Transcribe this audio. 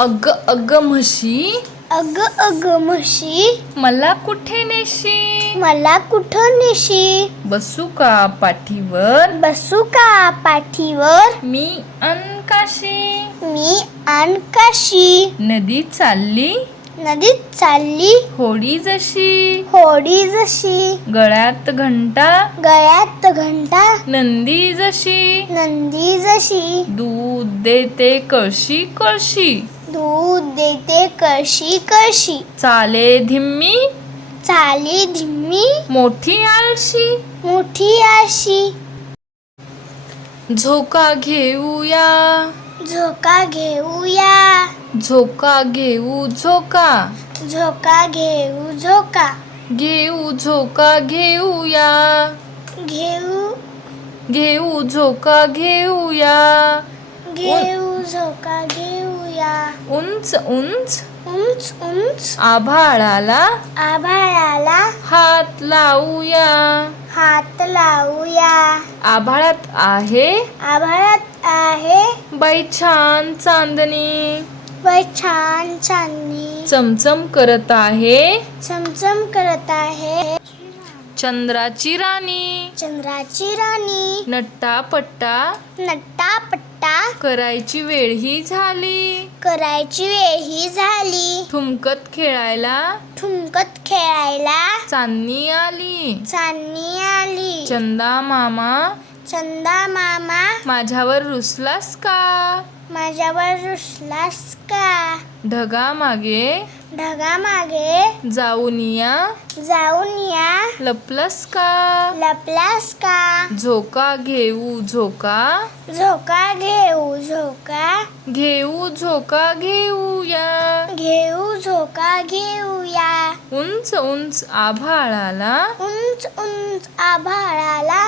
अग अग म्हशी अग अग म्हशी मला कुठे नेशी? मला कुठं नेशी? बसू का पाठीवर बसू का पाठीवर? मी अन काशी? मी अन काशी. नदी चालली नदीत चालली होडी जशी, होडी जशी. गळ्यात घंटा गळ्यात घंटा नंदी जशी. नंदी जशी. दूध देते कळशी कळशी, दूध देते कळशी कळशी. चाले धिम्मी चाली धिम्मी मोठी आळशी. मोठी आशी. झोका घेऊया झोका घेऊया झोका घेऊ झोका झोका घेऊ झोका. घेऊ झोका घेऊया घेऊ घेऊ झोका घेऊया. घेऊ झोका घेऊया. उंच उंच उंच उंच आभाळाला आभाळाला हात लावूया. हात लावूया. आभाळात आहे आभाळात आहे बाई छान चांदणी, व छान चांदणी. चमचम करत आहे चमचम करत आहे चंद्राची राणी. चंद्राची राणी. नट्टापट्टा नट्टापट्टा करायची वेळ ही झाली. करायची वेळ ही झाली. ठुमकत खेळायला ठुमकत खेळायला चांदणी आली. चांदणी आली. चंदा मामा चंदा मामा माझ्यावर रुसलास का? माझ्यावर रुसलास का? ढगामागे ढगामागे जाऊन या लपलस का? लपलास का? झोका घेऊ झोका झोका घेऊ झोका. घेऊ झोका घेऊया. घेऊ झोका घेऊया. उंच उंच आभाळाला उंच उंच आभाळाला